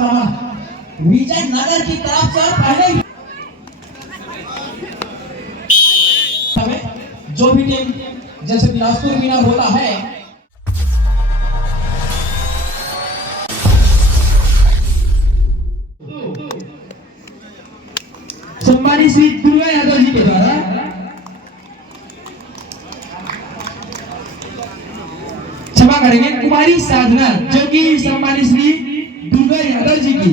आक्रमण विजयनगर की तरफ से पहले जो भी टीम जैसे बिलासपुर विनर होता है सम्मानित श्री दुर्गा यादव जी के द्वारा क्षमा करेंगे कुमारी साधना जो कि सम्मानित श्री दुर्गा यादव जी की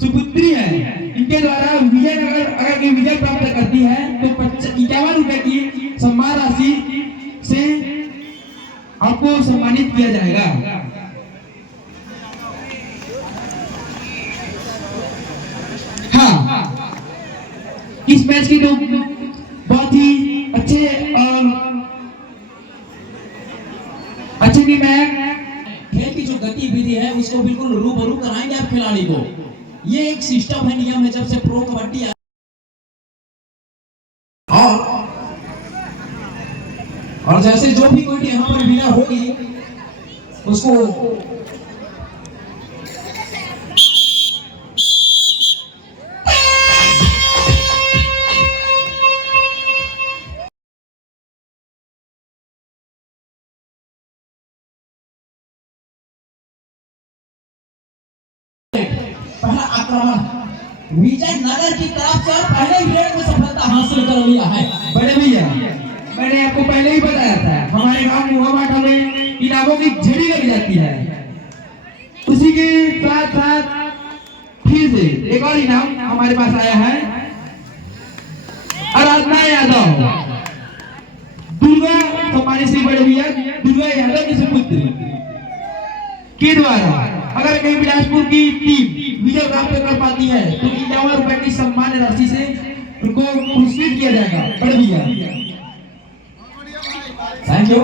सुपुत्री है, इनके द्वारा विजयनगर अगर कोई विजय प्राप्त करती है तो 51 रुपए की सम्मान राशि से आपको सम्मानित किया जाएगा। हाँ, इस मैच की जो बहुत ही अच्छे मैच खेल की जो गतिविधि है उसको बिल्कुल रूबरू कराएंगे आप खिलाड़ी को। ये एक सिस्टम है, नियम है जब से प्रो कबड्डी और जैसे जो भी कोई यहाँ पर विनर होगी उसको पहला आक्रमण विजयनगर की तरफ से पहले ग्रेड में सफलता हासिल कर लिया है। बड़े भैया मैंने आपको पहले ही बताया था हमारे गांव मोहामाठा में इनामों की झड़ी लग जाती है, उसी के साथ साथ फिर से एक और इनाम हमारे पास आया है। आराधना यादव दुर्गा सम्मानित श्री बड़े भैया दुर्गा यादव की सुपुत्री के द्वारा अगर कहीं बिलासपुर की टीम विजय प्राप्त कर पाती है तो 51 रुपए की सम्मान राशि से उनको पुरस्कृत किया जाएगा। बड़े भैया थैंक यू।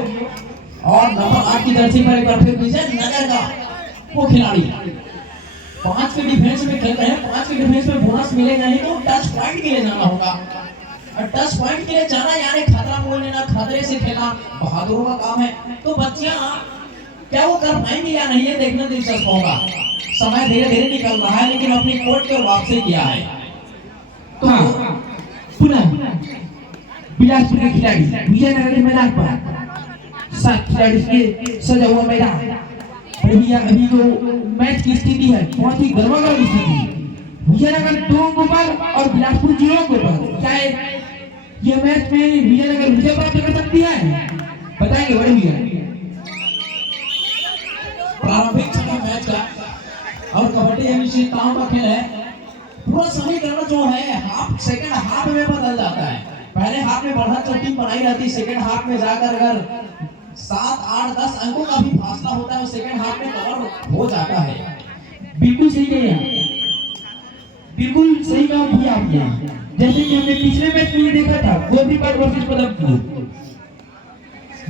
और नंबर 8 की जर्सी पर एक बार फिर विजयनगर का वो खिलाड़ी 5 के डिफेंस में खेल रहे हैं। 5 के डिफेंस में बोनस मिलेगा नहीं तो टच पॉइंट के लिए जाना होगा और टच पॉइंट के लिए जाना यानी खतरा मोल लेना, खतरे से खेलना बहादुरों का काम है। तो बच्चियां क्या वो कर पाएंगे या नहीं ये देखना दिलचस्प होगा। समय धीरे धीरे निकल रहा है लेकिन अपनी कोर्ट की ओर वापसी किया है। तो पुनः बिलासपुर के खिलाड़ी विजयनगर के मैदान पर 7 खिलाड़ी के सजा हुआ मैदान। भैया अभी जो मैच की स्थिति है बहुत ही गर्मागर्म स्थिति है। विजयनगर 2 अंकों पर और बिलासपुर 0 अंकों पर। क्या यह मैच में विजयनगर विजय प्राप्त कर सकती है? बताएंगे बड़े भैया। प्रारंभिक समय मैच का और कबड्डी अनिश्चितताओं का खेल है। पूरा समीकरण जो है सेकंड हाफ में बदल जाता है। पहले हाफ में बढ़त जो टीम बनाई रहती है सेकंड हाफ में जाकर अगर 7, 8, 10 अंकों का भी फासला होता है वो सेकंड हाफ में कवर हो जाता है। बिल्कुल सही कहा, बिल्कुल सही कहा भैया आपने। जैसे कि हमने पिछले मैच में देखा था गोपीपाट वर्सेस पदमपुर,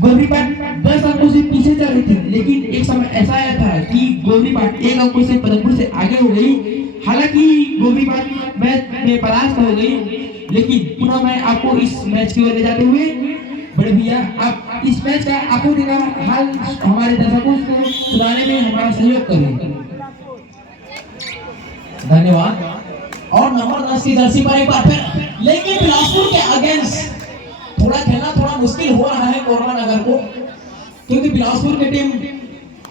गोपीपाट 10 अंकों से पीछे चल रही थी लेकिन एक समय ऐसा आया था कि गोपीपाट 1 अंकों से पदमपुर से आगे हो गई। हालांकि गोपीपाट मैच में परास्त हो गई लेकिन पुनः मैं आपको इस मैच की ओर ले जाते हुए बड़े भैया आप इस मैच का आंखों देखा हाल हमारे दर्शकों को सुनाने में हमारा सहयोग करें। धन्यवाद। और नंबर 10 की जर्सी पर एक बार फिर लेकिन बिलासपुर के अगेंस्ट थोड़ा खेलना थोड़ा मुश्किल हो रहा है कोरबा नगर को क्योंकि बिलासपुर की टीम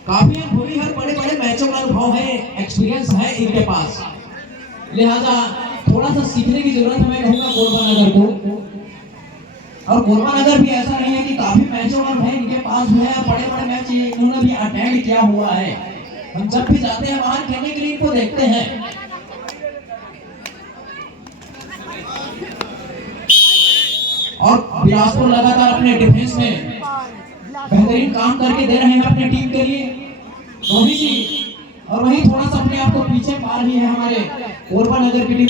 काफी अनुभवी है, बड़े बड़े मैचों का अनुभव है, एक्सपीरियंस है इनके पास। लिहाजा थोड़ा सा सीखने की जरूरत है मैं कहूँगा कोरबा नगर को। और कोरबा नगर भी ऐसा नहीं है कि काफी मैचों का है इनके पास भी है, बड़े बड़े मैच इन्होंने भी अटेंड किया हुआ है। हम जब भी जाते हैं बाहर खेलने के लिए इनको देखते हैं। और बिलासपुर लगातार अपने डिफेंस में बेहतरीन काम करके दे रहे हैं अपनी टीम के लिए। वही सी और वही थोड़ा सा अपने आप को पीछे पा रही है हमारे कोरबा नगर की टीम।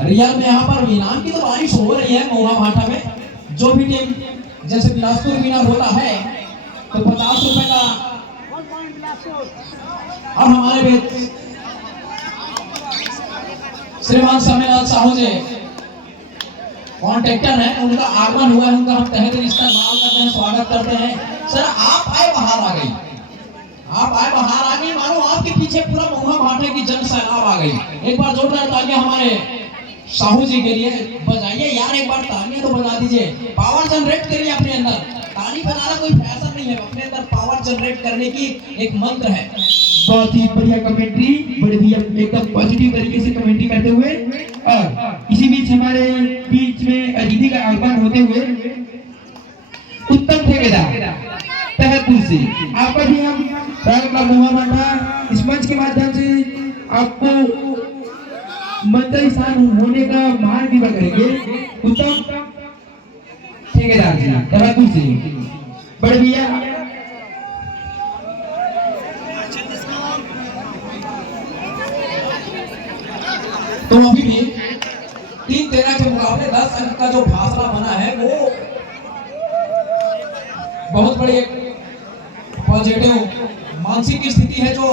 रियल में यहाँ पर इनाम की तो बारिश हो रही है मोहामाठा में। जो भी टीम जैसे बिलासपुर विनर होता है तो 50 रुपए का और हमारे श्रीमान सम्मेलन साहू जी कॉन्ट्रैक्टर है, उनका आगमन हुआ है, उनका हम तहे दिल इस्तेमाल करते हैं, स्वागत करते हैं। सर आप आए बाहर आ गई, आप आए बाहर आ गई, मानो आपके पीछे पूरा महुआ भाटे की जन सैलाब आ गई। एक बार जोरदार तालियां हमारे साहू जी के लिए बजाइए यार, एक बार तालियां तो बजा दीजिए। पावर जनरेट करिए अपने अंदर, ताली बजाना कोई फैशन नहीं है, अपने अंदर पावर जनरेट करने की एक मंत्र है। बहुत ही बढ़िया कमेंट्री, बड़े भैया एकदम पॉजिटिव तरीके से कमेंट्री करते हुए, और इसी बीच हमारे बीच में अतिथि का आगमन होते हुए उत्तम ठेकेदार तहतपुर से आपका भी हम प्रारंभ का मुहा मांगा इस मंच के माध्यम से आपको मंत्री स्थान होने का मान भी करेंगे। उत्तम ठेकेदार जी तहतपुर से बड़े भैया तो अभी भी 3-13 के मुकाबले 10 अंक का जो फासला बना है वो बहुत बड़ी एक पॉजिटिव मानसिक स्थिति है, जो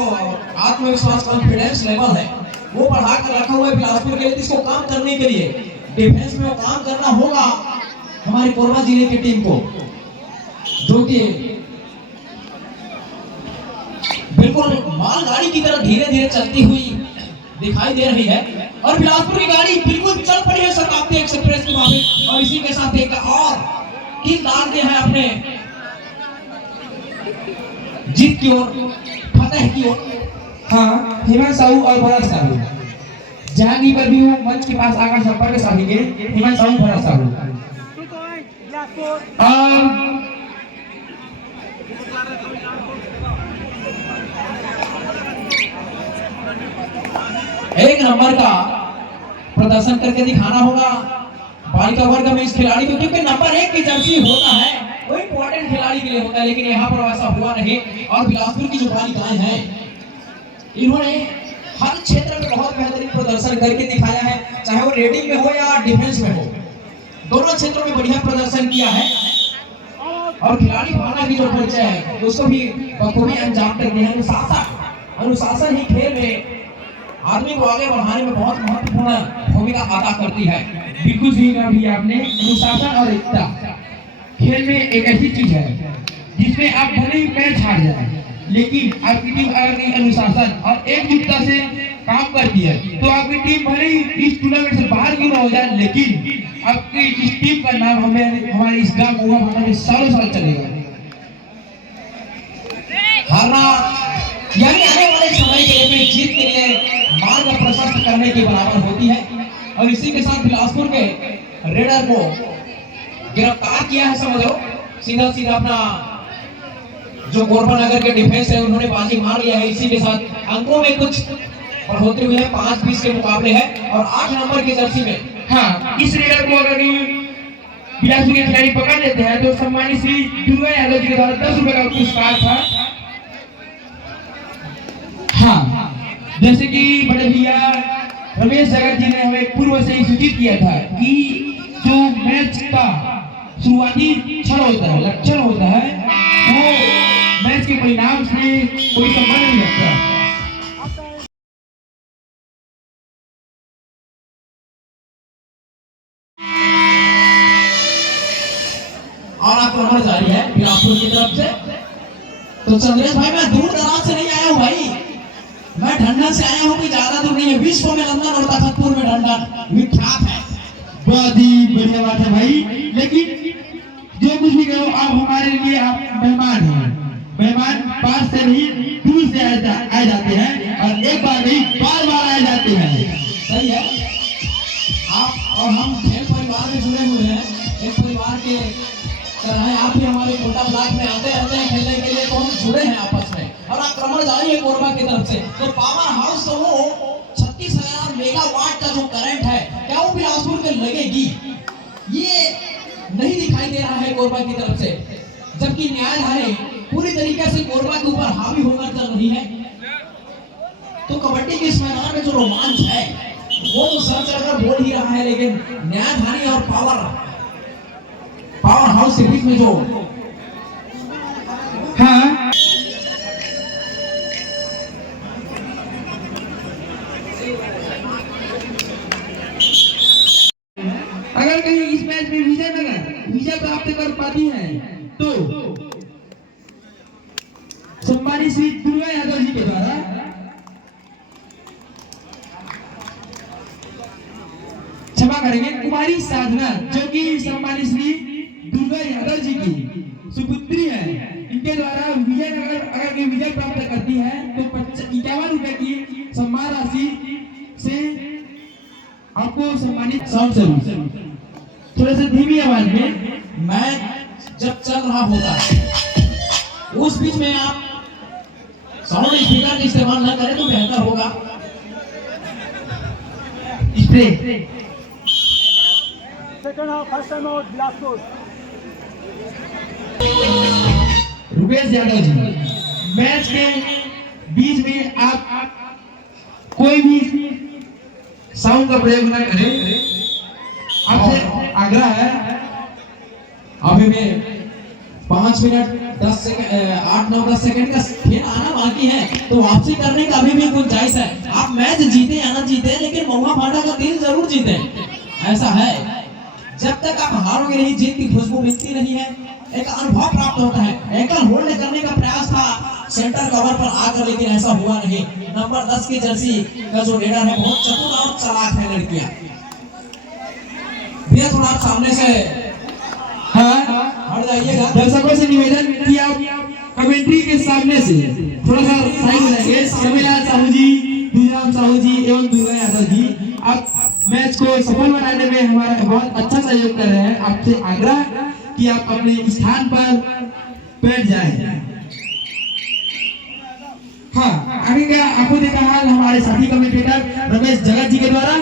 आत्मविश्वास कॉन्फिडेंस लेवल है वो बढ़ा कर रखा हुआ है बिलासपुर के लिए। इसको काम करने के लिए डिफेंस में वो काम करना होगा हमारी कोरबा जिले की टीम को, जो कि बिल्कुल मालगाड़ी की तरह धीरे धीरे चलती हुई दिखाई दे रही है। और बिलासपुर की गाड़ी बिल्कुल चल पड़ी है शताब्दी एक्सप्रेस के मुताबिक, और इसी के साथ एक और किक डालते हैं अपने जीत की ओर, फतेह की ओर। हाँ, हेमंत साहू और भरत साहू जहांगीर पर भी वो मंच के पास आकर संपर्क साधेंगे। हेमंत साहू, भरत साहू और एक नंबर का प्रदर्शन करके दिखाना होगा बालिका वर्ग में इस खिलाड़ी को, क्योंकि नंबर 1 की जर्सी होता है वो इंपॉर्टेंट खिलाड़ी के लिए होता है, लेकिन यहाँ पर वैसा हुआ नहीं। और बिलासपुर की जो बालिकाएं हैं इन्होंने हर क्षेत्र में बहुत बेहतरीन प्रदर्शन करके दिखाया है, चाहे वो रेडिंग में हो या डिफेंस में हो, दोनों क्षेत्रों में बढ़िया प्रदर्शन किया है। और खिलाड़ी भावना की जो परिचय है उसको भी बखूबी अंजाम करते हैं। अनुशासन ही खेल में आदमी को आगे बढ़ाने में बहुत महत्वपूर्ण भूमिका अदा करती है। बिल्कुल सही कहा भी आपने, अनुशासन और एकता खेल में एक ऐसी चीज है जिसमें आप भले ही पैर छाड़ जाए, लेकिन आपकी टीम अगर नहीं अनुशासन और एकजुटता से काम करती है तो आपकी टीम भले ही इस टूर्नामेंट से बाहर क्यों ना हो जाए, लेकिन आपकी इस टीम का नाम हमारे इस गांव महुआ भाटा में सालों साल चलेगा। हारना यानी आने वाले समय के लिए जीत के लिए मार्ग प्रशस्त करने के बराबर होती है। और इसी के साथ बिलासपुर के रेडर को गिरफ्तार किया है, समझ लो सीधा सीधा अपना जो कोरबा नगर के डिफेंस है उन्होंने बाजी मार लिया है। इसी के साथ अंकों में कुछ बढ़ोतरी हुई है, 5-20 के मुकाबले है और 8 नंबर की जर्सी में। हाँ, इस रेडर को अगर बिलासपुर के खिलाड़ी पकड़ लेते हैं तो सम्मानित श्री दुर्गा यादव जी के द्वारा 10 रुपए का पुरस्कार था। हाँ, जैसे कि बड़े भैया रमेश जगत जी ने हमें पूर्व से ही सूचित किया था कि जो मैच का शुरुआती क्षण होता है, लक्षण होता है, वो मैच के परिणाम से कोई संबंध नहीं रखता। और आक्रमण जारी है बिलासपुर की तरफ से। तो चंद्रेश भाई, मैं दूर दराज से नहीं आया हूँ भाई, मैं ढंढन से आया हूँ, कि ज्यादा दूर नहीं है। विश्व में लंदन और तखतपुर में ढंढन विख्यात है। बहुत ही बढ़िया बात है भाई, लेकिन जो कुछ भी करो आप हमारे लिए आप मेहमान हैं। मेहमान पास से नहीं दूर से आए जाते हैं, और एक बार नहीं बार बार आए जाते हैं। सही है, आप और हम खेल परिवार में जुड़े हुए हैं, एक परिवार के तरह आप भी हमारे कोटा ब्लॉक में आते रहते हैं खेलने के लिए, तो हम जुड़े हैं आपस में। और आक्रमण जारी है कोरबा की तरफ से, तो पावर हाउस तो वो 36,000 मेगावाट का जो करंट है क्या वो बिलासपुर में लगेगी, ये नहीं दिखाई दे रहा है कोरबा की तरफ से। जबकि न्यायधारी पूरी तरीके से कोरबा के ऊपर हावी होकर चल रही है। तो कबड्डी के इस मैदान में जो रोमांच है वो तो सर चढ़कर बोल ही रहा है, लेकिन न्यायधारी और पावर हाउस के बीच में जो हाँ, अगर कहीं इस मैच में विजय प्राप्त कर पाती है तो सम्मानित श्री दुर्गा यादव जी के द्वारा क्षमा करेंगे कुमारी साधना, जो कि सम्मानित श्री दुर्गा यादव जी की सुपुत्री है, इनके द्वारा अगर विजय प्राप्त करती है तो 51 की सम्मान राशि से आपको सम्मानित। साउंड जरूर थोड़ा सा धीमी आवाज में। मैच जब चल रहा होता है उस बीच में आप साउंड स्पीकर का इस्तेमाल न करें तो बेहतर होगा। Second half first time out Bilaspur. Rupesh Yadav ji, match के बीच में आप कोई भी साउंड का प्रयोग न करें, आपसे आग्रह है। अभी में 5 मिनट 10 सेकंड 8-9-10 सेकंड का खेल आना बाकी है, तो वापसी करने का अभी भी गुंजाइश है। आप मैच जीते या ना जीते, लेकिन महुआ फाटा का दिल जरूर जीते, ऐसा है। जब तक आप हारोगे नहीं, जीत की खुशबू मिलती नहीं है, एक अनुभव प्राप्त होता है। एकल होल्ड करने का प्रयास था सेंटर कवर पर आकर, लेकिन ऐसा हुआ नहीं। नंबर 10 की जर्सी का जो लीडर है बहुत चतुर और चालाक है लड़कियां। भैया थोड़ा आप सामने से हट जाइएगा। दर्शकों से निवेदन कि आप कमेंट्री के सामने से थोड़ा सा साइड हो जाएंगे। रविलाल साहू जी, दुर्गाराम साहू जी एवं दुर्गा यादव जी, आप मैच को सफल बनाने में हमारा बहुत अच्छा सहयोग कर रहे हैं। आपसे आग्रह कि आप अपने स्थान पर बैठ जाएं। हाँ, आगे का आपको देखा हाल हमारे साथी कमेंटेटर रमेश जगत जी के द्वारा।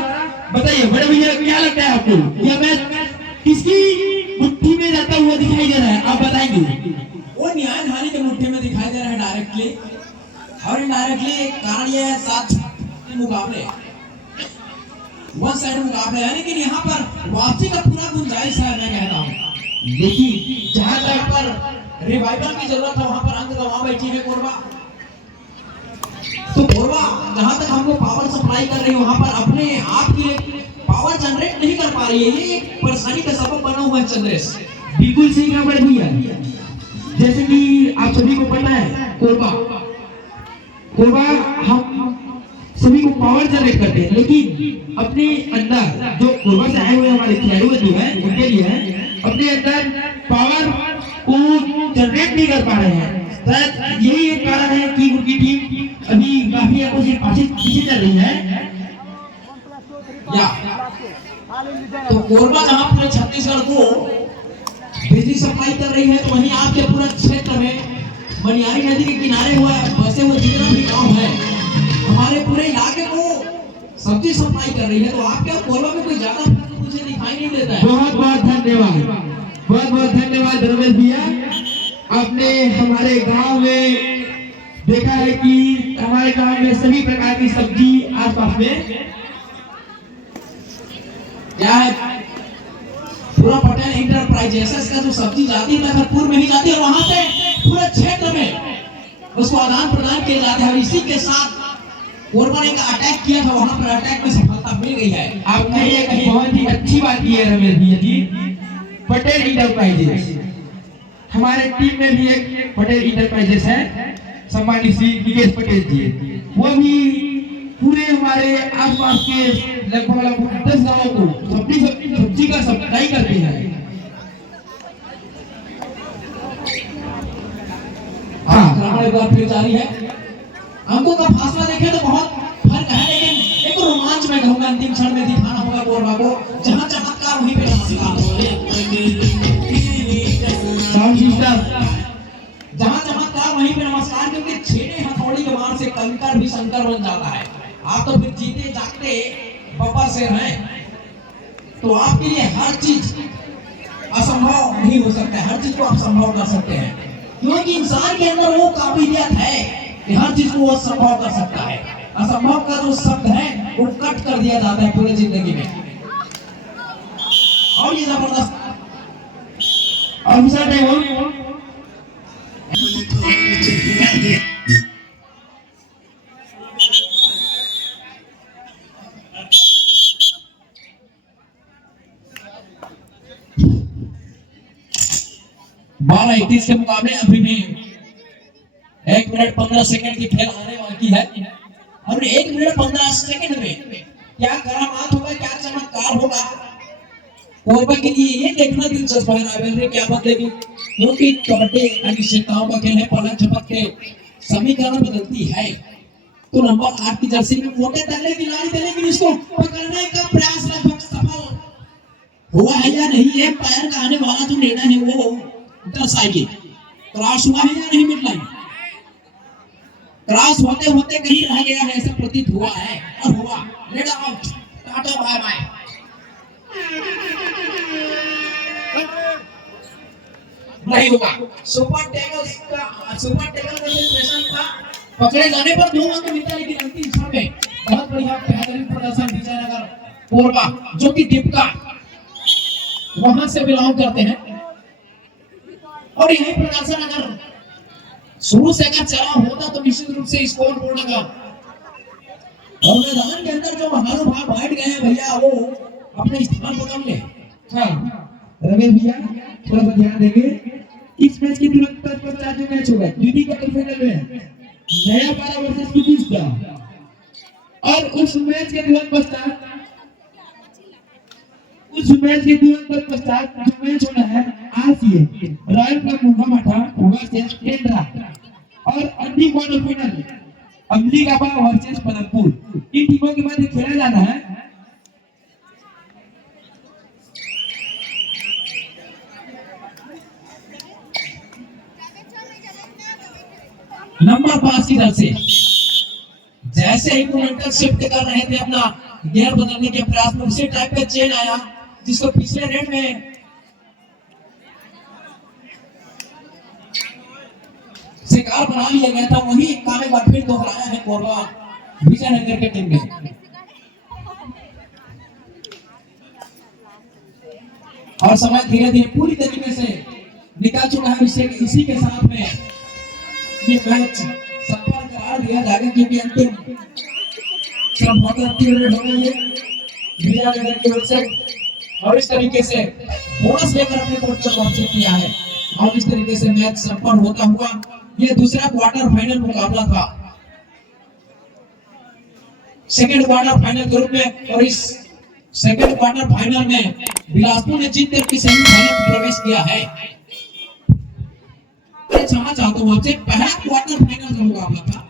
बताइए बड़े भैया, क्या लगता है आपको यह मैच किसकी मुट्ठी में जाता हुआ दिखाई दे रहा है, आप बताएंगे? वो न्यायधारी के मुट्ठी में दिखाई दे रहा है डायरेक्टली और इनडायरेक्टली। कारण यह है 7 मुकाबले, वन साइड मुकाबले है, लेकिन यहाँ पर वापसी का पूरा गुंजाइश है। मैं कहता हूँ देखिए, जहाँ जहाँ पर रिवाइवल की जरूरत है वहाँ पर अंक गंवा बैठी है कोरबा। तो कोरबा जहाँ तक हमको पावर सप्लाई कर रही है, वहाँ पर अपने आप के लिए पावर जनरेट नहीं कर पा रही है। ये एक परेशानी का सबब बना हुआ है चंद्रेश। बिल्कुल सही कहा बड़े भैया। जैसे कि आप सभी को पता है, कोरबा हम सभी को पावर जनरेट करते हैं, लेकिन अपने अंदर जो कोरबा से आए हुए हमारे खिलाड़ी जो है उनके लिए है, अपने अंदर पावर को जनरेट नहीं कर पा रहे हैं। शायद यही एक कारण है कि उनकी टीम अभी काफी अंकों से पीछे चल रही है। या तो कोरबा जहाँ पूरे छत्तीसगढ़ को बिजली सप्लाई कर रही है, तो वहीं आपके पूरा क्षेत्र में मनियारी नदी के किनारे हुआ बसे हुए जितना भी गांव है, हमारे पूरे इलाके को सब्जी सप्लाई कर रही है। तो आपके कोरबा में कोई ज्यादा मुझे दिखाई नहीं देता है। बहुत बहुत धन्यवाद, बहुत बहुत धन्यवाद रमेश भैया। आपने हमारे गांव में देखा है कि हमारे गांव में सभी प्रकार की सब्जी आसपास में क्या है, पूरा पटेल इंटरप्राइजेस का जो सब्जी जाती है नगरपुर में ही जाती है, और वहां से पूरे क्षेत्र में उसको आदान प्रदान किया जाता है। और इसी के साथ कोरबा ने एक अटैक किया था, वहां पर अटैक में सफलता मिल गई है। आपने एक बहुत ही अच्छी बात की है रमेश भैया जी। पटेल इंटरप्राइजेस, हमारे टीम में भी एक पटेल इंटरप्राइजेस है, सम्मानित श्री निकेश पटेल जी। वो भी पूरे हमारे आसपास के लगभग 10 गांवों को सब्जी का सप्लाई करते हैं। हाँ, एक बार फिर जारी है। अंकों का फासला देखें तो बहुत फर्क है, लेकिन एक रोमांच में कहूंगा अंतिम क्षण में दिखाना होगा कोरबा को। जहां चमत्कार वहीं पे नमस्कार, जहां चमत्कार वहीं पे नमस्कार, क्योंकि छेड़े हथौड़ी के मार से कंकर भी शंकर बन जाता है। आप तो फिर जीते जागते बब्बर से हैं, तो आपके लिए हर चीज असंभव नहीं हो सकता है, हर चीज को आप संभव कर सकते हैं, क्योंकि इंसान के अंदर वो काबिलियत है कि हर चीज को वो संभव कर सकता है। असंभव का जो शब्द है वो कट कर दिया जाता है पूरे जिंदगी में। और ये जबरदस्त अफसर है 12:31 के मुकाबले अभी भी 1 मिनट 15 सेकंड की खेल आने बाकी है और 1 मिनट 15 सेकंड में क्या करामात होगा, क्या चमत्कार होगा, कोरबा के लिए ये देखना दिलचस्प है राइवलरी क्या बदलेगी, क्योंकि कबड्डी अनिश्चितताओं का खेल है। पलक झपक के समीकरण बदलती है। तो नंबर 8 की जर्सी में मोटे तले की लाइन लेकिन इसको पकड़ने का प्रयास लगभग सफल हुआ है या नहीं, है पैर का आने वाला जो निर्णय है वो दर्शाएगी। क्रॉस हुआ है या नहीं मिड लाइन, क्रॉस होते होते कहीं रह गया है ऐसा प्रतीत हुआ है और हुआ raid out, tata bye bye. नहीं होगा, सुपर टैकल्स का सेलिब्रेशन था, पकड़े जाने पर 2 अंक मिलता लेकिन अंतिम समय बहुत बढ़िया बेहतरीन प्रदर्शन विजयनगर कोरबा जो कि दीपका वहां से बिलोंग करते हैं और यही प्रदर्शन अगर शुरू से अगर चला होता तो निश्चित रूप से स्कोर बोर्ड का और मैदान के अंदर जो महानुभाव बैठ गए हैं भैया वो अपने स्थान बदल ले। हाँ रमेश भैया थोड़ा सा ध्यान देंगे, इस मैच के तुरंत पश्चात जो मैच होगा द्वितीय क्वार्टर फाइनल में नया पारा वर्सेस किस का, और उस मैच के तुरंत पश्चात जो मैच होना है RCA royal club Mungamatha versus Tendra और अंतिम quarter final Ambikapur versus Padampur, इन टीमों के मध्य खेला जाना है। नंबर 5 की तरफ से जैसे ही मोमेंटम शिफ्ट कर रहे थे अपना गियर बदलने के प्रयास में उसी टाइप का चेन आया जिसको पिछले रेड में शिकार बना लिया गया था, वही काम एक बार फिर दोहराया है कोरबा विजयनगर के टीम ने। और समय धीरे धीरे पूरी तरीके से निकल चुका है, इसी के साथ में ये मैच सफल करार दिया जाएगा क्योंकि अंतिम सब बहुत अच्छी रेड हो गई है विजयनगर की ओर से और इस तरीके से बोनस लेकर अपने कोर्ट तक वापसी किया है और इस तरीके से मैच संपन्न होता हुआ ये दूसरा क्वार्टर फाइनल मुकाबला था सेकंड क्वार्टर फाइनल ग्रुप में, और इस सेकंड क्वार्टर फाइनल में बिलासपुर ने जीत कर सेमीफाइनल में प्रवेश किया है। क्षमा चाहता हूं आपसे, पहला क्वार्टर फाइनल का मुकाबला था